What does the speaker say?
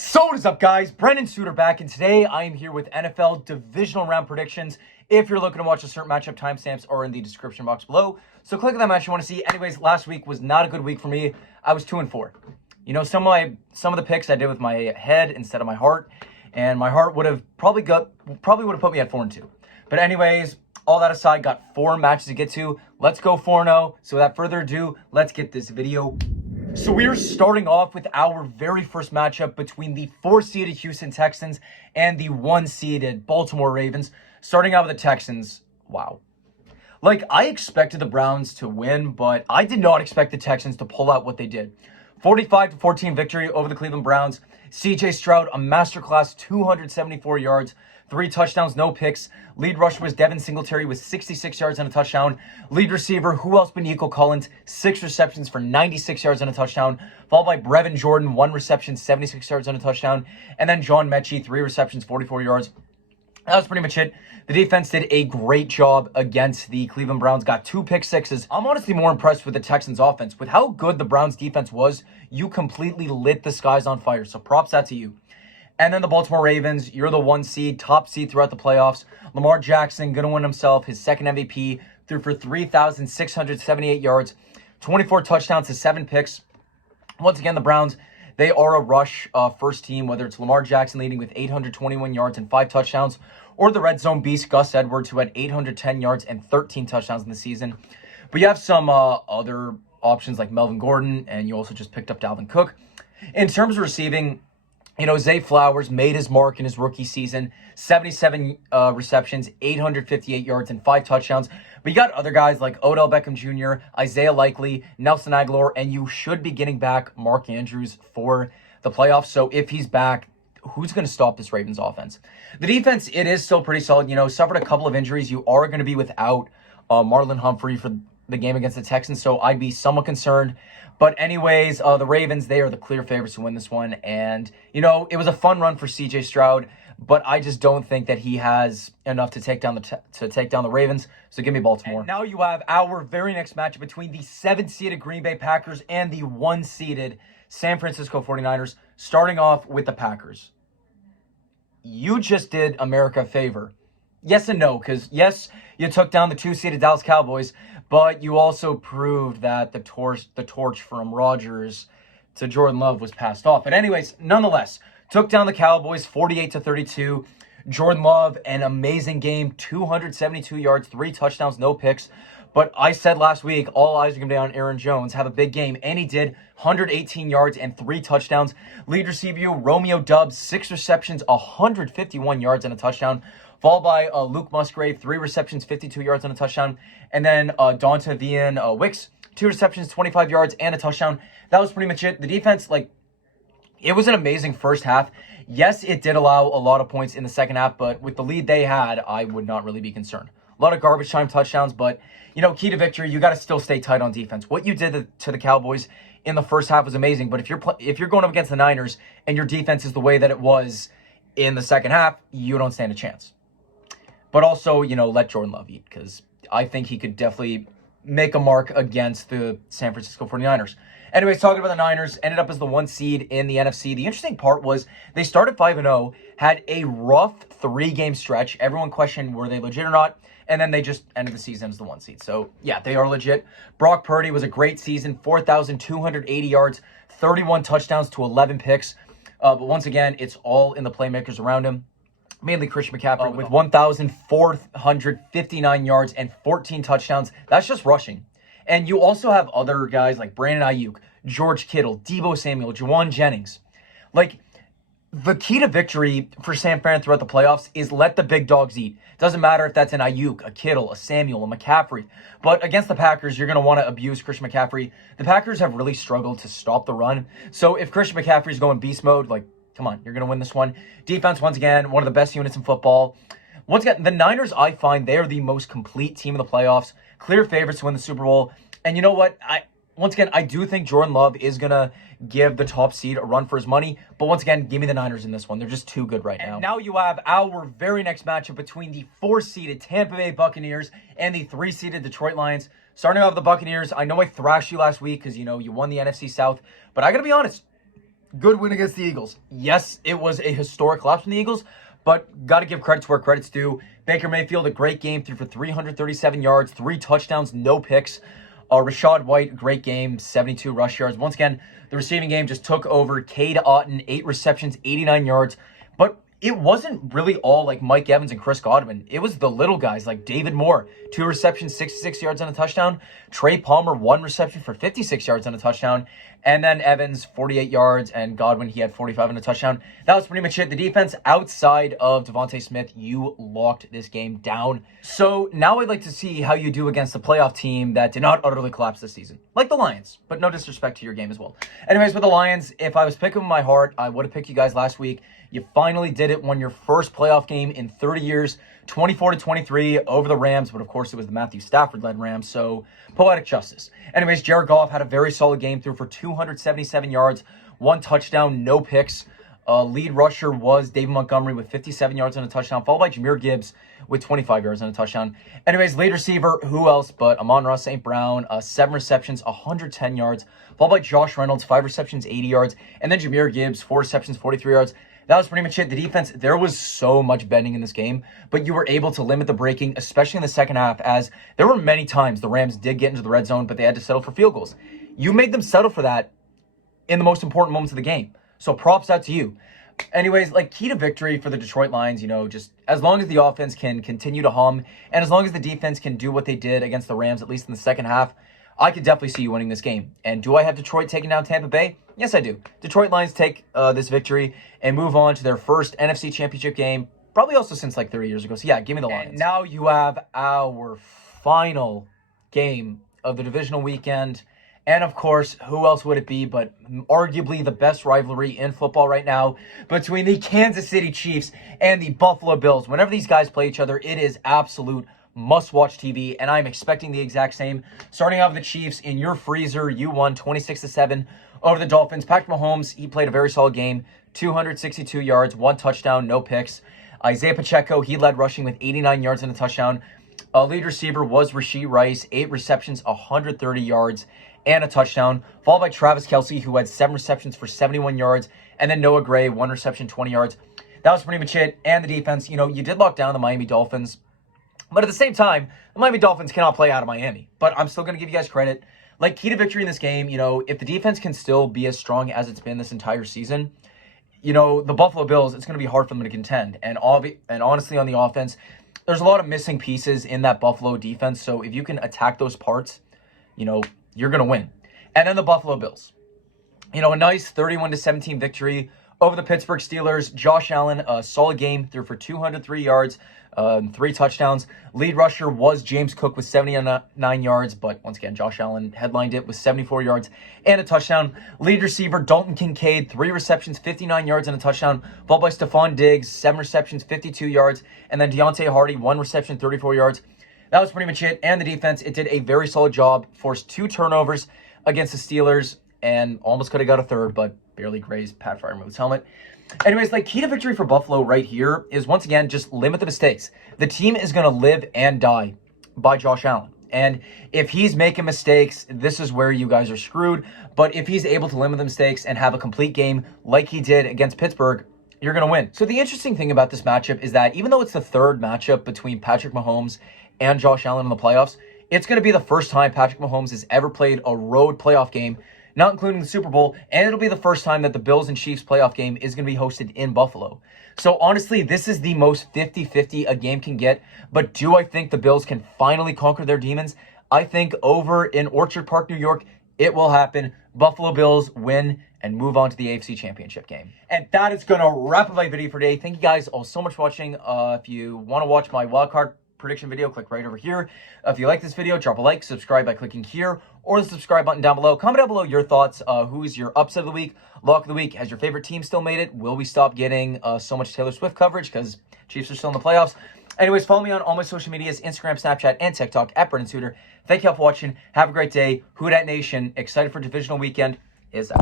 So what is up, guys? Brendan Suter back, and today I am here with NFL Divisional Round predictions. If you're looking to watch a certain matchup, timestamps are in the description box below. So click on that match you want to see. Anyways, last week was not a good week for me. I was 2-4. You know, some of the picks I did with my head instead of my heart, and my heart would have probably would have put me at 4-2. But anyways, all that aside, got 4 matches to get to. Let's go 4-0. So without further ado, let's get this video. So we are starting off with our very first matchup between the 4-seeded Houston Texans and the 1-seeded Baltimore Ravens. Starting out with the Texans. Wow. Like, I expected the Browns to win, but I did not expect the Texans to pull out what they did. 45-14 victory over the Cleveland Browns. CJ Stroud, a masterclass, 274 yards, 3 touchdowns, no picks. Lead rusher was Devin Singletary with 66 yards and a touchdown. Lead receiver, who else but Nico Collins, 6 receptions for 96 yards and a touchdown. Followed by Brevin Jordan, 1 reception, 76 yards and a touchdown. And then John Mechie, 3 receptions, 44 yards. That was pretty much it. The defense did a great job against the Cleveland Browns. Got 2 pick sixes. I'm honestly more impressed with the Texans offense. With how good the Browns defense was, you completely lit the skies on fire. So props out to you. And then the Baltimore Ravens, you're the 1 seed, top seed throughout the playoffs. Lamar Jackson going to win himself his second MVP, threw for 3,678 yards, 24 touchdowns to 7 picks. Once again, the Browns, they are a rush first team, whether it's Lamar Jackson leading with 821 yards and 5 touchdowns, or the red zone beast Gus Edwards, who had 810 yards and 13 touchdowns in the season. But you have some other options like Melvin Gordon, and you also just picked up Dalvin Cook. In terms of receiving, you know, Zay Flowers made his mark in his rookie season, 77 receptions, 858 yards, and 5 touchdowns. But you got other guys like Odell Beckham Jr., Isaiah Likely, Nelson Aguilar, and you should be getting back Mark Andrews for the playoffs. So if he's back, who's going to stop this Ravens offense? The defense, it is still pretty solid. You know, suffered a couple of injuries. You are going to be without Marlon Humphrey for the game against the Texans, so I'd be somewhat concerned. But anyways, the Ravens, they are the clear favorites to win this one. And, you know, it was a fun run for CJ Stroud, but I just don't think that he has enough to take down the Ravens. So give me Baltimore. And now you have our very next matchup between the 7-seeded Green Bay Packers and the 1-seeded San Francisco 49ers, starting off with the Packers. You just did America a favor. Yes and no, because yes, you took down the 2-seeded Dallas Cowboys, but you also proved that the torch from Rodgers to Jordan Love was passed off. But anyways, nonetheless, took down the Cowboys 48-32. Jordan Love, an amazing game, 272 yards, 3 touchdowns, no picks. But I said last week, all eyes are going to be on Aaron Jones, have a big game, and he did. 118 yards and 3 touchdowns. Lead receiver, Romeo Doubs, 6 receptions, 151 yards and a touchdown. Followed by Luke Musgrave, 3 receptions, 52 yards and a touchdown. And then Dontavian Wicks, 2 receptions, 25 yards and a touchdown. That was pretty much it. The defense, like, it was an amazing first half. Yes, it did allow a lot of points in the second half, but with the lead they had, I would not really be concerned. A lot of garbage time touchdowns, but, you know, key to victory, you got to still stay tight on defense. What you did to the Cowboys in the first half was amazing, but if you're going up against the Niners and your defense is the way that it was in the second half, you don't stand a chance. But also, you know, let Jordan Love eat, because I think he could definitely make a mark against the San Francisco 49ers. Anyways, talking about the Niners, ended up as the 1 seed in the NFC. The interesting part was they started 5-0, had a rough 3-game stretch. Everyone questioned were they legit or not, and then they just ended the season as the 1 seed. So, yeah, they are legit. Brock Purdy was a great season, 4,280 yards, 31 touchdowns to 11 picks. But once again, it's all in the playmakers around him. Mainly Christian McCaffrey with 1,459 yards and 14 touchdowns. That's just rushing. And you also have other guys like Brandon Ayuk, George Kittle, Deebo Samuel, Juwan Jennings. Like, the key to victory for San Fran throughout the playoffs is let the big dogs eat. Doesn't matter if that's an Ayuk, a Kittle, a Samuel, a McCaffrey. But against the Packers, you're going to want to abuse Christian McCaffrey. The Packers have really struggled to stop the run. So if Christian McCaffrey is going beast mode, like, come on, you're going to win this one. Defense, once again, one of the best units in football. Once again, the Niners, I find, they are the most complete team in the playoffs. Clear favorites to win the Super Bowl. And you know what? Once again, I do think Jordan Love is going to give the top seed a run for his money. But once again, give me the Niners in this one. They're just too good right now. And now you have our very next matchup between the 4-seeded Tampa Bay Buccaneers and the 3-seeded Detroit Lions. Starting off with the Buccaneers, I know I thrashed you last week because, you know, you won the NFC South. But I got to be honest, Good win against the Eagles. Yes, it was a historic loss from the Eagles, but got to give credit to where credit's due. Baker Mayfield, a great game, threw for 337 yards, 3 touchdowns, no picks. Rashad White, great game, 72 rush yards. Once again, the receiving game just took over. Cade Otton, 8 receptions, 89 yards. But it wasn't really all like Mike Evans and Chris Godwin. It was the little guys like David Moore, 2 receptions, 66 yards on a touchdown. Trey Palmer, 1 reception for 56 yards on a touchdown. And then Evans, 48 yards, and Godwin, he had 45 on a touchdown. That was pretty much it. The defense outside of Devontae Smith, you locked this game down. So now I'd like to see how you do against a playoff team that did not utterly collapse this season. Like the Lions, but no disrespect to your game as well. Anyways, with the Lions, if I was picking with my heart, I would have picked you guys last week. You finally did it, won your first playoff game in 30 years, 24-23 over the Rams, but of course it was the Matthew Stafford-led Rams, so poetic justice. Anyways, Jared Goff had a very solid game, threw for 277 yards, 1 touchdown, no picks. Lead rusher was David Montgomery with 57 yards on a touchdown, followed by Jahmyr Gibbs with 25 yards on a touchdown. Anyways, lead receiver, who else but Amon-Ra St. Brown, 7 receptions, 110 yards, followed by Josh Reynolds, 5 receptions, 80 yards, and then Jahmyr Gibbs, 4 receptions, 43 yards. That was pretty much it. The defense, there was so much bending in this game, but you were able to limit the breaking, especially in the second half, as there were many times the Rams did get into the red zone, but they had to settle for field goals. You made them settle for that in the most important moments of the game. So props out to you. Anyways, like key to victory for the Detroit Lions, just as long as the offense can continue to hum, and as long as the defense can do what they did against the Rams, at least in the second half, I could definitely see you winning this game. And do I have Detroit taking down Tampa Bay? Yes, I do. Detroit Lions take this victory and move on to their first NFC Championship game, probably also since like 30 years ago. So yeah, give me the Lions. And now you have our final game of the divisional weekend. And of course, who else would it be but arguably the best rivalry in football right now between the Kansas City Chiefs and the Buffalo Bills. Whenever these guys play each other, it is absolute must-watch TV, and I'm expecting the exact same. Starting out with the Chiefs, in your freezer, you won 26-7 over the Dolphins. Patrick Mahomes, he played a very solid game, 262 yards, 1 touchdown, no picks. Isaiah Pacheco, he led rushing with 89 yards and a touchdown. Lead receiver was Rashee Rice, 8 receptions, 130 yards, and a touchdown, followed by Travis Kelce, who had 7 receptions for 71 yards, and then Noah Gray, 1 reception, 20 yards. That was pretty much it. And the defense, you did lock down the Miami Dolphins. But at the same time, the Miami Dolphins cannot play out of Miami. But I'm still going to give you guys credit. Like, key to victory in this game, if the defense can still be as strong as it's been this entire season, the Buffalo Bills, it's going to be hard for them to contend. And honestly, on the offense, there's a lot of missing pieces in that Buffalo defense. So if you can attack those parts, you're going to win. And then the Buffalo Bills. A nice 31-17 victory over the Pittsburgh Steelers. Josh Allen, a solid game, threw for 203 yards, 3 touchdowns. Lead rusher was James Cook with 79 yards, but once again, Josh Allen headlined it with 74 yards and a touchdown. Lead receiver Dalton Kincaid, 3 receptions, 59 yards and a touchdown, followed by Stephon Diggs, 7 receptions, 52 yards, and then Deontay Hardy, 1 reception, 34 yards. That was pretty much it. And the defense, it did a very solid job, forced 2 turnovers against the Steelers, and almost could have got a third, but barely grazed Pat Fryermuth's helmet. Anyways, like key to victory for Buffalo right here is, once again, just limit the mistakes. The team is going to live and die by Josh Allen. And if he's making mistakes, this is where you guys are screwed. But if he's able to limit the mistakes and have a complete game like he did against Pittsburgh, you're going to win. So the interesting thing about this matchup is that even though it's the third matchup between Patrick Mahomes and Josh Allen in the playoffs, it's going to be the first time Patrick Mahomes has ever played a road playoff game, not including the Super Bowl, and it'll be the first time that the Bills and Chiefs playoff game is going to be hosted in Buffalo. So honestly, this is the most 50-50 a game can get, but do I think the Bills can finally conquer their demons? I think over in Orchard Park, New York, it will happen. Buffalo Bills win and move on to the AFC Championship game. And that is going to wrap up my video for today. Thank you guys all so much for watching. If you want to watch my wildcard prediction video, click right over here. If you like this video, drop a like, subscribe by clicking here, or the subscribe button down below. Comment down below your thoughts. Who's your upset of the week, lock of the week? Has your favorite team still made it? Will we stop getting so much Taylor Swift coverage because Chiefs are still in the playoffs? Anyways, follow me on all my social medias, Instagram, Snapchat, and TikTok at Brendan Suter. Thank you all for watching. Have a great day. Who Dat Nation, excited for divisional weekend, is out.